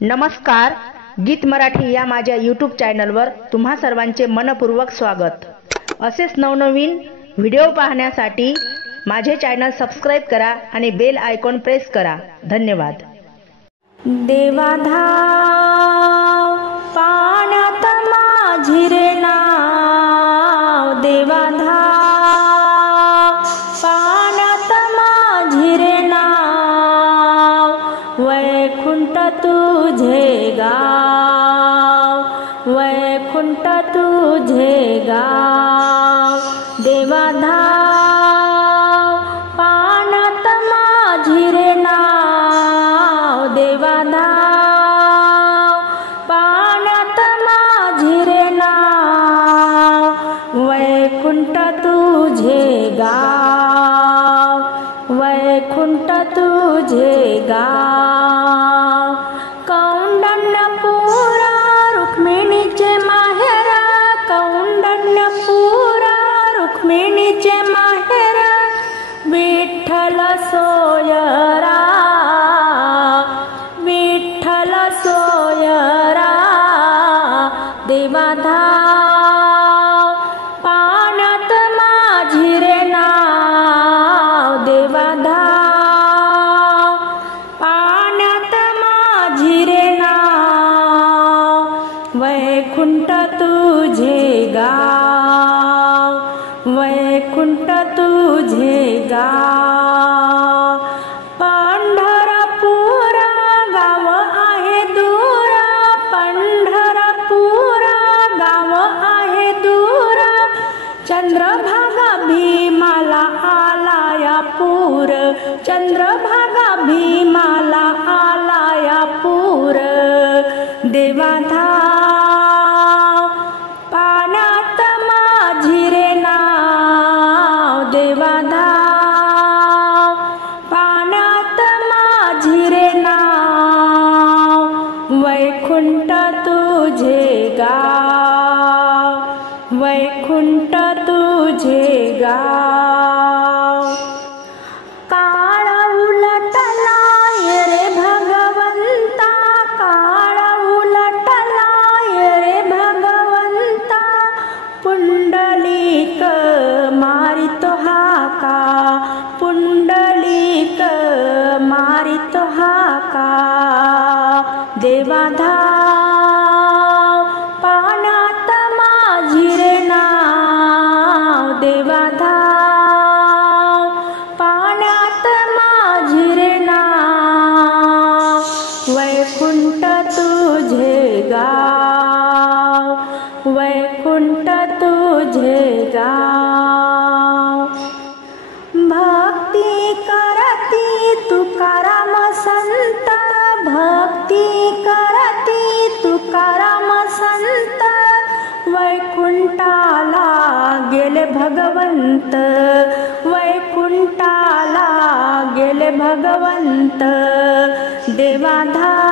नमस्कार, गीत मराठी या माझ्या यूट्यूब चॅनलवर तुम्हा सर्वांचे मनपूर्वक स्वागत। असेच नवनवीन व्हिडिओ पाहण्यासाठी माझे चॅनल सबस्क्राइब करा आणि बेल आयकॉन प्रेस करा। धन्यवाद। देवाधाव पाण्यात माझी रे नाव, देवाधाव पाण्यात माझी रे नाव, वैकुंठ तुझे गाव, वैकुंठ तुझे गाव, देवाधाव पाण्यात माझी रे नाव, देवाधाव पाण्यात माझी रे नाव, वैकुंठ तुझे गाव, वैकुंठ तुझे गाव, कौंडण्यपुरा रुक्मिणीचे माहेर, कौंडण्यपुरा रुक्मिणीचे माहेर, विठ्ठल सोयरा, विठ्ठल सोयरा, देवाधाव पाण्यात माझी रे नाव, देवाधाव पाण्यात माझी रे नाव, वैकुंठ तुझे गाव, वैकुंठ तुझे गाव, पंढरपूर गाव आहे दूर, पंढरपूर गाव आहे दूर, चंद्रभागा भीमाला आलाया पूर, चंद्रभागा भीमाला आलाया पूर, देवाधाव पाण्यात माझी रे नाव, देवाधाव पाण्यात माझी रे नाव, वैकुंठ तुझे गाव, वैकुंठ तुझे गाव, काळ उलटलाय रे भगवंता, काळ उलटलाय रे भगवंता, पुंडलिक मारितो हाका, पुंडलिक मारितो हाका, देवाधाव पाण्यात माझी रे नाव, देवाधाव पाण्यात माझी रे नाव, वैकुंठ तुझे गाव, वैकुंठ तुझे गाव, भक्ती करती तुकाराम संत, भक्ती करती तुकाराम संत, वैकुंठाला गेले भगवंत, वैकुंठाला गेले भगवंत, देवाधाव